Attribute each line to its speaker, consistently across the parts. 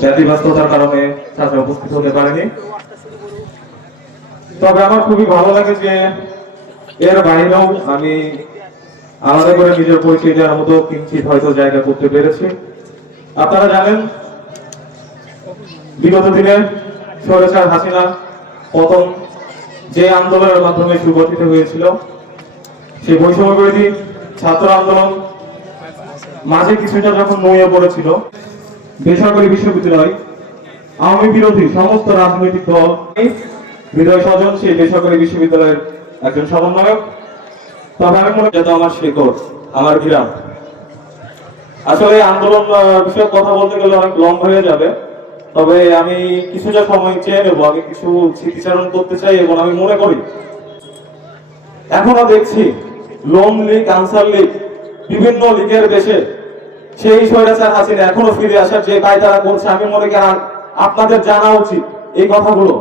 Speaker 1: ব্যতিব্যস্ততার কারণে সাথে উপস্থিত হতে পারেনি। তবে আমার খুবই ভালো লাগে যে এর আমি আলাদা করে নিজের পরিচয় দেওয়ার মতো হয়তো জায়গা করতে পেরেছি। আপনারা জানেন, বিগত দিনে হাসিনা যে আন্দোলনের মাধ্যমে সুগঠিত হয়েছিল, সেই বৈষম্য ছাত্র আন্দোলন মাঝে কিছুটা যখন পড়েছিল বেসরকারি বিশ্ববিদ্যালয়, আওয়ামী বিরোধী সমস্ত রাজনৈতিক দল হৃদয় স্বজন, সেই বেসরকারি বিশ্ববিদ্যালয়ের একজন সমন্বয়ক। তবে আমি মনে করি আমার শেকড় আমার আসলে আন্দোলন বিষয়ে কথা বলতে গেলে অনেক হয়ে যাবে। তবে আমি কিছুটা সময় চেয়ে নেব, আমি কিছু স্মৃতিচারণ করতে চাই এবং আমি মনে করি, এখনও দেখছি লোন লীগ আনসার লীগ বিভিন্ন লীগের দেশে সেই স্বৈরাচার হাসিনা এখনও ফিরে আসার যে কায়দারা করছে, আমি মনে করি আর আপনাদের জানা উচিত এই কথাগুলো,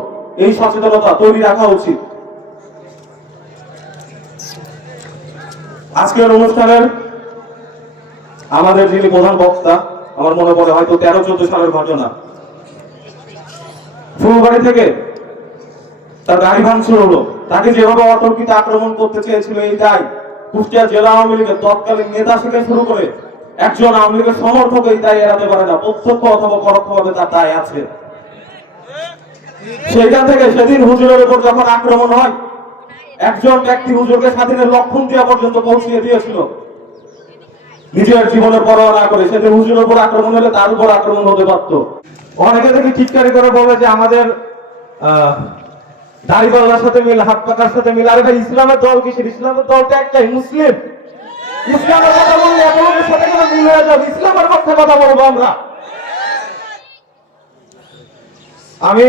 Speaker 1: এই সচেতনতা তৈরি রাখা উচিত। আজকের অনুষ্ঠানের আমাদের যিনি প্রধান বক্তা, আমার মনে পড়ে হয়তো তেরো চোদ্দ সালের ঘটনা। ফুলবাড়ি থেকে তার গাড়ি ভাঙচুর হলো। তাকে যেভাবে অতর্কিত আক্রমণ করতে চেয়েছিল, এই দায় কুষ্টিয়া জেলা আওয়ামী লীগের তৎকালীন নেতা থেকে শুরু করে একজন আওয়ামী লীগের সমর্থক এই দায় এড়াতে পারে না। প্রত্যক্ষ অথবা পরোক্ষভাবে তার দায় আছে। সেইখান থেকে সেদিন হুজুরের উপর যখন আক্রমণ হয়, একজন ব্যক্তি হুজুরকে স্বাধীনের লক্ষণ দেওয়া পর্যন্ত পৌঁছিয়ে দিয়েছিল। নিজের জীবনের পরোয়া না করে সেদিন হুজুরের উপর আক্রমণ হলে তার উপর আক্রমণ হতে পারত। অনেকে দেখি চিৎকারি করে বলে যে আমাদের দাড়িপাল্লার সাথে মিল, হাত পাকার সাথে মিল। আর ইসলামের দল কিসের? ইসলামের দলটা একটাই, মুসলিম। ইসলামের মিল হয়ে যাবে ইসলামের পক্ষে কথা বলব আমরা। আমি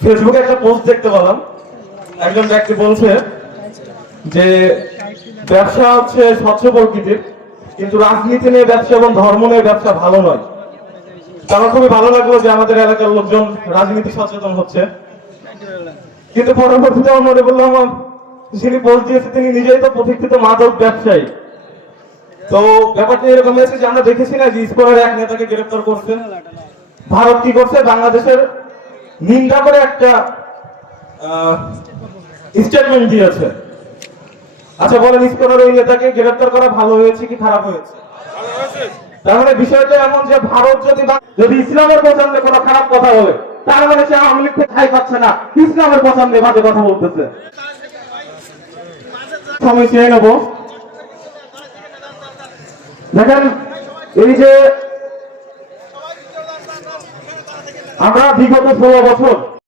Speaker 1: ফেসবুকে একটা পোস্ট দেখতে পেলাম। একজন ব্যক্তি বলছে যে ব্যবসা হচ্ছে স্বচ্ছ প্রকৃতির, কিন্তু রাজনীতি নিয়ে ব্যবসা এবং ধর্ম নিয়ে ব্যবসা ভালো নয়। আমার খুবই ভালো লাগল যে আমাদের এলাকার লোকজন রাজনীতি সচেতন হচ্ছে। কিন্তু পরবর্তীতে অন্যরে বললাম যিনি পোস্ট দিয়েছে তিনি নিজেই তো প্রতিষ্ঠিত মাদক ব্যবসায়ী। তো ব্যাপারটা এরকম হয়েছে যে আমরা দেখেছি না যে স্কোয়ারের এক নেতাকে গ্রেফতার করছে। ভারত কি করছে? বাংলাদেশের নিন্দা করে একটা স্টেটমেন্ট দিয়েছে। আচ্ছা বলেন স্কোয়ারের ওই নেতাকে গ্রেফতার করা ভালো হয়েছে কি খারাপ হয়েছে? তার মানে বিষয়টা এমন যে ভারত যদি যদি ইসলামের পছন্দে কোনো খারাপ কথা বলে, তার মানে সে আওয়ামী লীগকে ঠাই পাচ্ছে না। ইসলামের পছন্দে বাজে কথা বলতেছে। সময় চেয়ে নেব। দেখেন এই যে আমরা বিগত ষোলো বছর